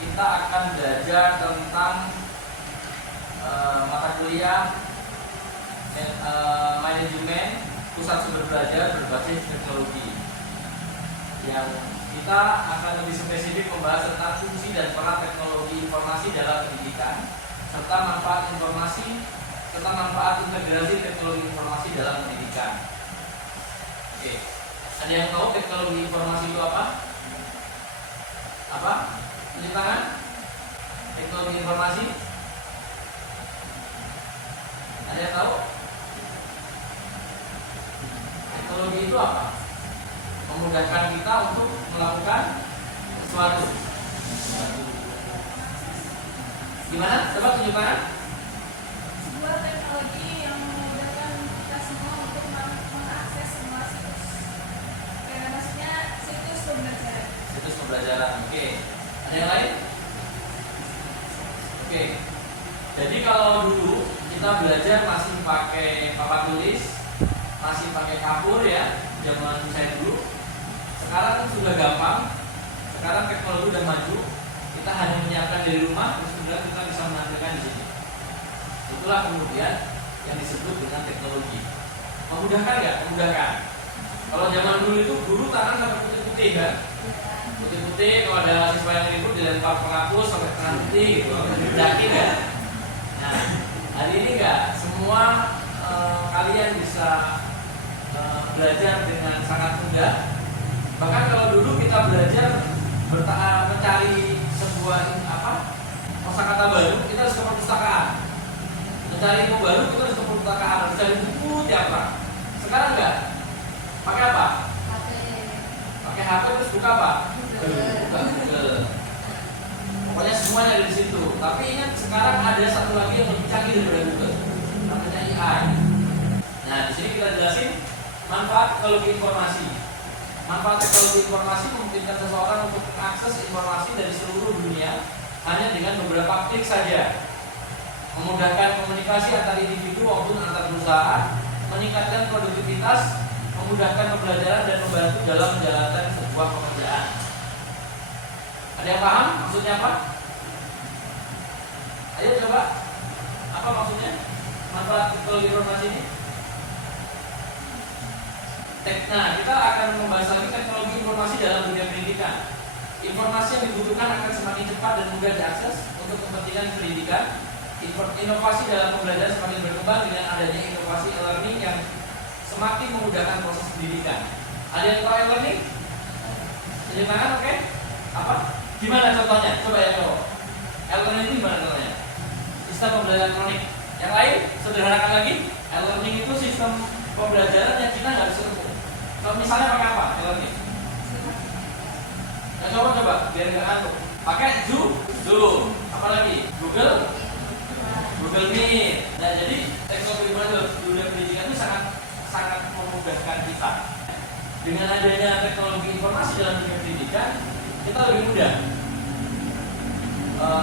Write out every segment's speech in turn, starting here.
kita akan belajar tentang mata kuliah manajemen pusat sumber belajar berbasis teknologi, yang kita akan lebih spesifik membahas tentang fungsi dan peran teknologi informasi dalam pendidikan serta manfaat integrasi teknologi informasi dalam pendidikan. Oke, ada yang tahu teknologi informasi itu apa? Apa? Tunjuk tangan. Teknologi informasi. Ada yang tahu? Teknologi itu apa? Memudahkan kita untuk melakukan sesuatu. Gimana? Coba tunjuk tangan. Sebuah teknologi yang memudahkan kita semua untuk mengakses semua situs. Maksudnya situs pembelajaran. Situs pembelajaran. Oke. Ada yang lain? Oke. Jadi kalau dulu kita belajar masih pakai papan tulis, masih pakai kapur ya, zaman saya dulu. Sekarang kan sudah gampang. Sekarang teknologi udah maju. Kita hanya menyiapkan dari rumah, terus kemudian kita bisa menampilkan di sini. Itulah kemudian yang disebut dengan teknologi. Memudahkan nggak? Memudahkan. Kalau zaman dulu itu guru tangan sampai putih-putih kan? Putih-putih, kalau ada siswa yang ribut dilempar penghapus sampai tangan putih gitu. Yakin nggak? Nah, hari ini nggak. Semua kalian bisa belajar dengan sangat mudah. Bahkan kalau dulu kita belajar mencari sebuah kosakata baru, kita harus ke perpustakaan. Mencari ilmu baru, kita harus ke perpustakaan, harus cari buku tiap hari. Sekarang enggak. Pakai apa? Pakai HP terus buka apa? Buka Google. Pokoknya semuanya ada di situ. Tapi ingat, sekarang ada satu lagi yang lebih canggih daripada Google, namanya AI. Nah, di sini kita jelasin manfaat teknologi informasi. Manfaat teknologi informasi memungkinkan seseorang untuk mengakses informasi dari seluruh dunia hanya dengan beberapa klik saja, memudahkan komunikasi antar individu maupun antar perusahaan, meningkatkan produktivitas, memudahkan pembelajaran dan membantu dalam menjalankan sebuah pekerjaan. Ada yang paham maksudnya apa? Ayo coba, apa maksudnya manfaat teknologi informasi ini? Nah, kita akan membahas lagi teknologi informasi dalam dunia pendidikan. Informasi yang dibutuhkan akan semakin cepat dan mudah diakses untuk kepentingan pendidikan. Inovasi dalam pembelajaran semakin berkembang dengan adanya inovasi e-learning yang semakin memudahkan proses pendidikan. Ada yang tahu e-learning? Tunjuk tangan, oke? Apa? Gimana contohnya? Coba ya coba. E-learning itu gimana contohnya? Sistem pembelajaran elektronik. Yang lain, sederhanakan lagi. E-learning itu sistem pembelajaran yang kita nggak bisa tempuh. Kalau misalnya pakai apa? E-learning. Nah, coba biar nggak ngantuk. Pakai Zoom. Apa lagi? Google Meet. Nah, jadi teknologi dunia pendidikan itu sangat memudahkan kita. Dengan adanya teknologi informasi dalam dunia pendidikan, kita lebih mudah.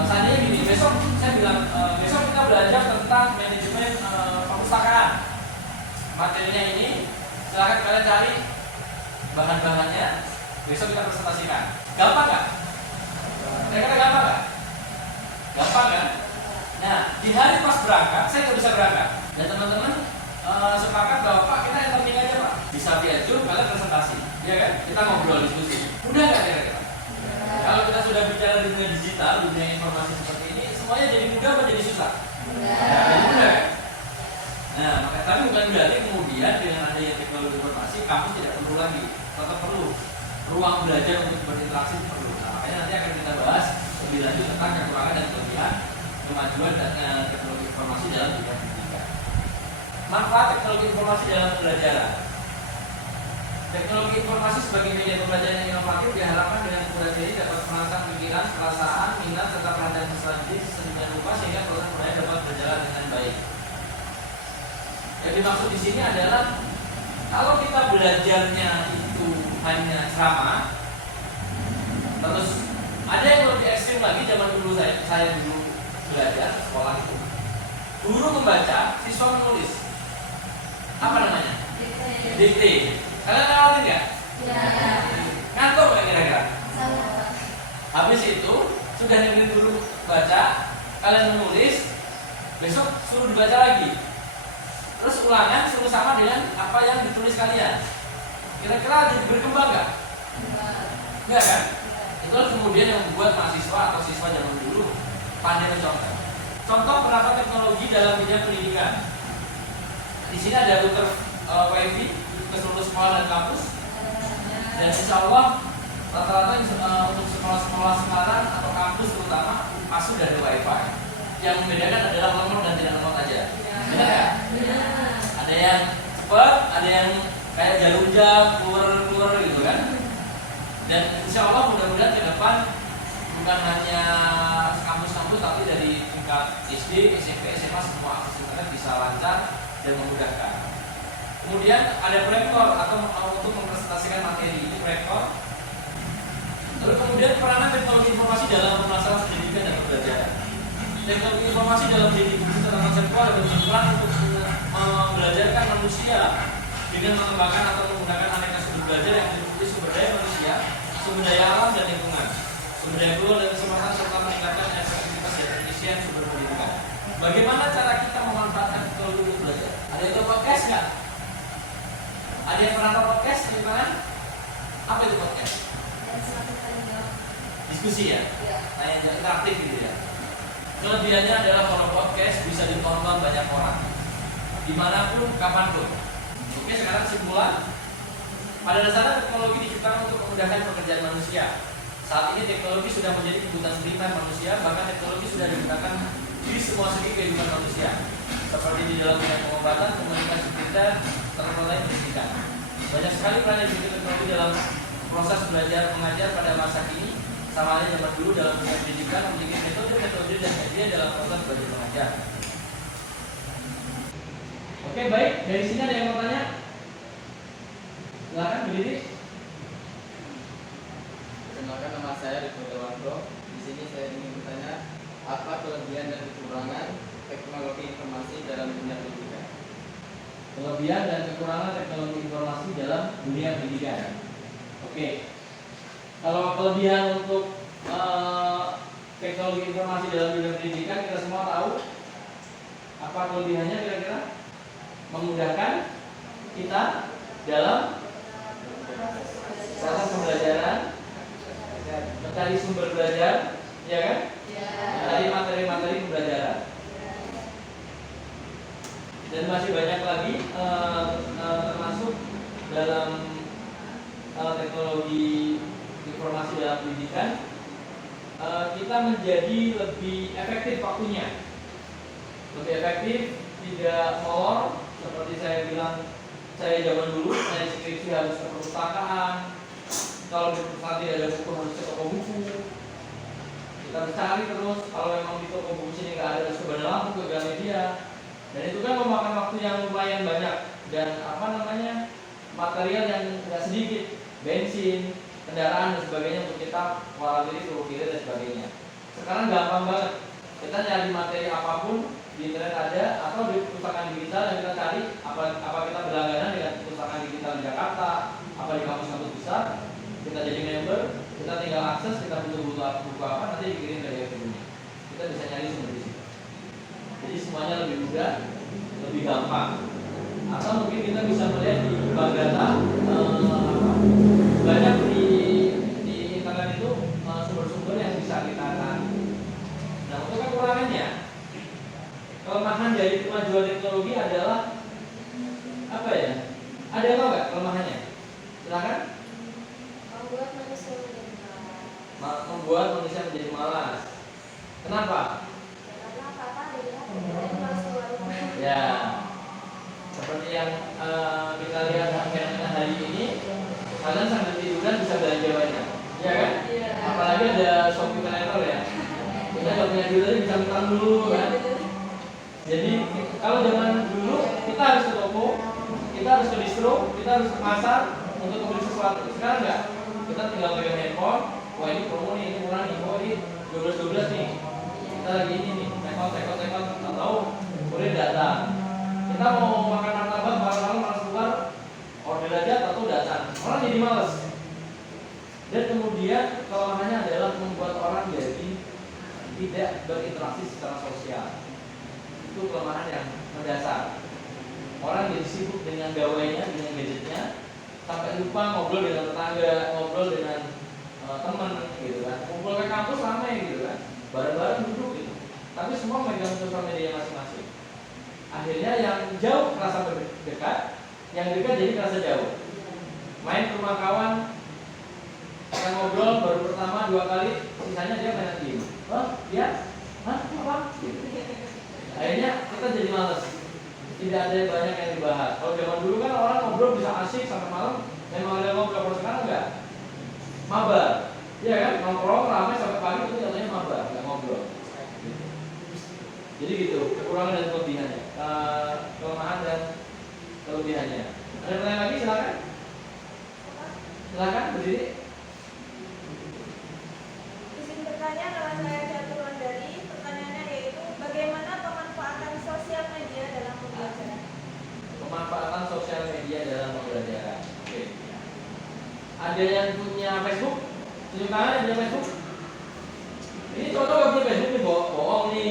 Seandainya gini, besok saya bilang besok kita belajar tentang manajemen perpustakaan. Materinya ini silahkan kalian cari bahan-bahannya, besok kita presentasikan. Gampang nggak? Kira-kira gampang nggak? Gampang kan? Nah, di hari pas berangkat, saya nggak bisa berangkat. Dan teman-teman sepakat bahwa Pak, kita e-learning aja Pak. Bisa via Zoom, kalian presentasi, ya kan? Kita ngobrol diskusi. Mudah nggak kira-kira? Kalau kita sudah bicara di dunia digital, dunia informasi seperti ini, semuanya jadi mudah atau jadi susah? Jadi mudah kan? Nah, tapi bukan berarti kemudian dengan adanya teknologi informasi, kamu tidak perlu lagi, tetap perlu ruang belajar untuk berinteraksi perlu. Nah, makanya nanti akan kita bahas lebih lanjut tentang kekurangan dan kelebihan kemajuan dan teknologi informasi dalam dunia pendidikan. Manfaat teknologi informasi dalam pembelajaran. Teknologi informasi sebagai media pembelajaran yang inovatif diharapkan dengan kemudahan diri dapat merangsang pikiran, perasaan, minat, serta perhatian selanjutnya sedemikian rupa sehingga proses pembelajaran dapat berjalan dengan baik. Yang dimaksud di sini adalah kalau kita belajarnya itu hanya ceramah, terus ada yang lebih ekstrim lagi. Zaman dulu saya dulu belajar sekolah itu, guru membaca, siswa menulis. Apa namanya? Dikte. Kalian ngalamin nggak? Ya. Ngantuk nggak kira-kira? Sama. Habis itu sudah dengerin dulu baca, kalian menulis, besok suruh dibaca lagi. Terus ulangan suruh sama dengan apa yang ditulis kalian. Kira-kira jadi berkembang nggak? Enggak kan? Itulah kemudian yang membuat mahasiswa atau siswa zaman dulu pandai mencontoh. Contoh penerapan teknologi dalam bidang pendidikan. Di sini ada router WiFi ke seluruh sekolah dan kampus. Dan insya Allah rata-rata untuk sekolah-sekolah sekarang atau kampus terutama pasti sudah ada WiFi. Yang membedakan adalah lemot dan tidak lemot aja. Benar ya? Ada yang cepat, ada yang kayak jarum jam keluar gitu kan. Dan insya Allah mudah-mudahan ke depan bukan hanya kampus-kampus tapi dari tingkat SD, SMP, SMA semua akses internet bisa lancar dan memudahkan. Kemudian ada proyektor atau untuk mempresentasikan materi, ini proyektor. Lalu kemudian peranan teknologi informasi dalam pemasaran pendidikan dan pembelajaran. Teknologi informasi dalam pendidikan secara konseptual dan berperan untuk membelajarkan manusia dengan mengembangkan atau menggunakan aneka sumber belajar yang meliputi sumber daya manusia, sumber daya alam dan lingkungan, sumber daya global dan kesempatan serta meningkatkan efektivitas dan efisien sumber pendidikan. Bagaimana cara kita memanfaatkan teknologi untuk belajar? Ada yang tahu podcast nggak? Ada yang pernah tahu podcast di mana? Apa itu podcast? Diskusi ya? Tanya jawab interaktif gitu ya. Kelebihannya adalah kalau podcast bisa ditonton banyak orang, dimanapun, kapanpun. Oke, sekarang kesimpulan. Pada dasarnya teknologi diciptakan untuk memudahkan pekerjaan manusia. Saat ini teknologi sudah menjadi kebutuhan primer manusia, bahkan teknologi sudah digunakan di semua segi kehidupan manusia, seperti di dalam bidang pengobatan, komunikasi kita, terutama lain pendidikan. Banyak sekali peran yang dimiliki teknologi dalam proses belajar mengajar pada masa kini, sama halnya zaman dulu dalam bidang pendidikan memiliki metode dan media dalam proses belajar mengajar. Oke, baik. Dari sini ada yang mau tanya? Silakan berdiri. Perkenalkan, nama saya Riko Dewanto. Di sini saya ingin bertanya, apa kelebihan dan kekurangan teknologi informasi dalam dunia pendidikan? Kelebihan dan kekurangan teknologi informasi dalam dunia pendidikan. Oke. Kalau kelebihan untuk teknologi informasi dalam dunia pendidikan, kita semua tahu. Apa kelebihannya kira-kira? Memudahkan kita dalam proses pembelajaran, mencari sumber belajar, ya kan? Mencari materi-materi pembelajaran. Dan masih banyak lagi termasuk dalam teknologi informasi dalam pendidikan, kita menjadi lebih efektif waktunya, lebih efektif, tidak molor. Seperti saya bilang, saya zaman dulu saya skripsi harus ke perpustakaan. Kalau di perpustakaan tidak ada buku harus ke toko buku. Kita mencari terus. Kalau memang di toko buku sini nggak ada, harus ke Bandar Lampung, ke Gramedia. Dan itu kan memakan waktu yang lumayan banyak dan material yang nggak sedikit, bensin, kendaraan dan sebagainya untuk kita walau diri, suruh kiri dan sebagainya. Sekarang gampang banget. Kita nyari materi apapun di internet ada, atau di perpustakaan digital yang kita cari, apa kita berlangganan dengan perpustakaan digital di Jakarta, apa di kampus-kampus besar, kita jadi member, kita tinggal akses, kita butuh buku apa, nanti dikirim ke DVD-nya. Kita bisa nyari sumber di situ. Jadi semuanya lebih mudah, lebih gampang. Atau mungkin kita bisa melihat di bank data, banyak di internet itu sumber-sumber yang bisa kita cari. Nah, untuk kekurangannya, kelemahan dari kemajuan teknologi adalah apa ya? Ada yang tahu nggak kelemahannya? Silakan. Membuat manusia menjadi malas. Membuat manusia menjadi malas. Kenapa? Karena apa-apa dilihat kita harus keluar. Ya, seperti yang kita lihat fenomena hari ini, kalian sambil tiduran bisa belanja banyak, ya kan? Iya. Apalagi ada Shopee Planner ya. Kita nggak punya duit aja bisa utang dulu kan? Jadi kalau zaman dulu kita harus ke toko, kita harus ke distro, kita harus ke pasar untuk membeli sesuatu. Sekarang enggak, kita tinggal pegang handphone. Wah, ini promo nih, ini murah nih, oh ini 12 nih. Kita lagi ini nih, tekot, atau boleh datang. Kita mau makan martabak, malam-malam malas keluar, order aja atau datang. Orang jadi malas. Dan kemudian kelemahannya adalah membuat orang jadi tidak berinteraksi secara sosial. Itu kelemahan yang mendasar. Orang jadi sibuk dengan gawainya, dengan gadgetnya, sampai lupa ngobrol dengan tetangga, ngobrol dengan teman gitu kan. Kumpul ke kampus ramai gitu kan, bareng-bareng duduk gitu. Tapi semua megang sosial media masing-masing. Akhirnya yang jauh kerasa dekat, yang dekat jadi kerasa jauh. Main ke rumah kawan, kita ngobrol baru pertama 2 kali, sisanya dia main game. Oh, dia? Hah? Apa? Gitu. Akhirnya kita jadi males. Tidak ada banyak yang dibahas. Kalau zaman dulu kan orang ngobrol bisa asik sampai malam, memang ada ngobrol. Kalau sekarang enggak. Mabar. Iya kan? Nongkrong ramai sampai pagi itu katanya mabar, enggak ngobrol. Jadi gitu, kekurangan dan kelebihannya. Kelemahan dan kelebihannya. Ada pertanyaan lagi? Silakan. Silakan berdiri. Izin bertanya, nama saya Catur Wandari. Pertanyaannya yaitu bagaimana pemanfaatan sosial media dalam pembelajaran? Pemanfaatan sosial media dalam pembelajaran. Oke. Ada yang punya Facebook? Tunjuk tangan yang punya Facebook. Ini contoh gak punya Facebook nih, bohong nih.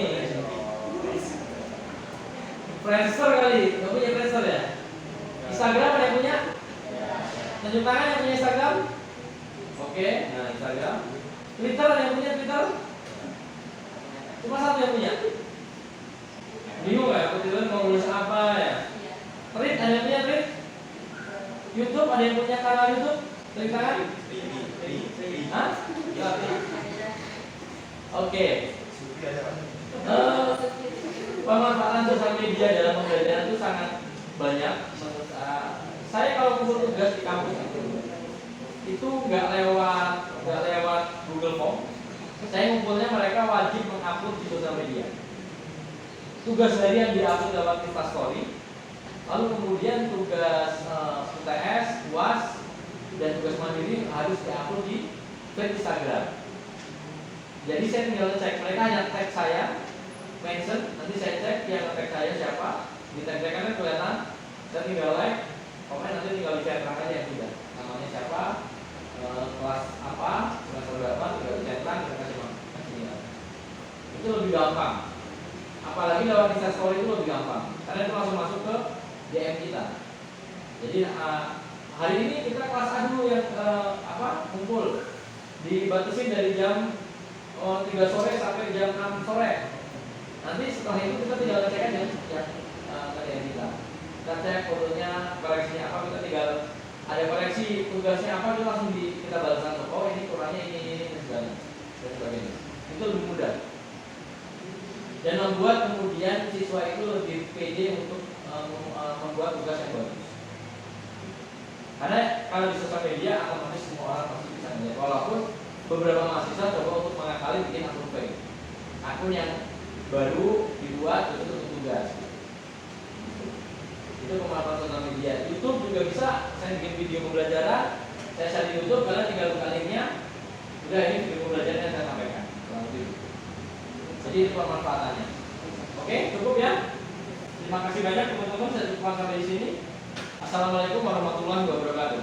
Friendster kali, gak punya Friendster ya? Instagram ada yang punya? Tunjuk tangan yang punya Instagram. Oke, nah Instagram. Twitter ada yang punya Twitter? Cuma satu yang punya. Bingung ya, aku tiba mau nulis apa ya? Tweet ada yang punya Tweet? YouTube ada yang punya kanal YouTube? Tunjuk tangan. Hah? Oke. Pemanfaatan sosial media dalam pembelajaran itu sangat banyak. Menurut saya kalau kumpul tugas di kampus itu nggak lewat Google Form. Saya ngumpulnya mereka wajib mengupload di sosial media. Tugas harian diupload lewat Instastory. Lalu kemudian tugas UTS, UAS, dan tugas mandiri harus diupload di feed Instagram. Jadi saya tinggal cek, mereka hanya tag saya, mention, nanti saya cek yang tag saya siapa, di tag kan kelihatan, saya tinggal like, komen, nanti tinggal di centang aja yang sudah, namanya siapa, kelas apa, semester berapa, tinggal di centang, kita kasih nilai. Itu lebih gampang. Apalagi lewat Instastory itu lebih gampang, karena itu langsung masuk ke DM kita. Jadi hari ini kita kelas A dulu yang kumpul, dibatasin dari jam 3 sore sampai jam 6 sore. Nanti setelah itu kita tinggal cek aja yang DM kita. Kita cek fotonya, koreksinya apa, kita tinggal ada koreksi tugasnya apa, itu langsung kita balaskan. Oh ini kurangnya ini dan sebagainya. Itu lebih mudah. Dan membuat kemudian siswa itu lebih pede untuk membuat tugas yang bagus. Karena kalau di sosial media otomatis semua orang pasti bisa melihat. Walaupun beberapa mahasiswa coba untuk mengakali bikin akun fake, akun yang baru dibuat itu untuk tugas. Itu pemanfaatan sosial media. YouTube juga bisa. Saya bikin video pembelajaran, saya share di YouTube, kalian tinggal buka linknya. Udah, ini video pembelajaran yang saya sampaikan. Jadi itu pemanfaatannya. Oke, cukup ya. Terima kasih banyak teman-teman. Saya cukupkan sampai di sini. Assalamualaikum warahmatullahi wabarakatuh.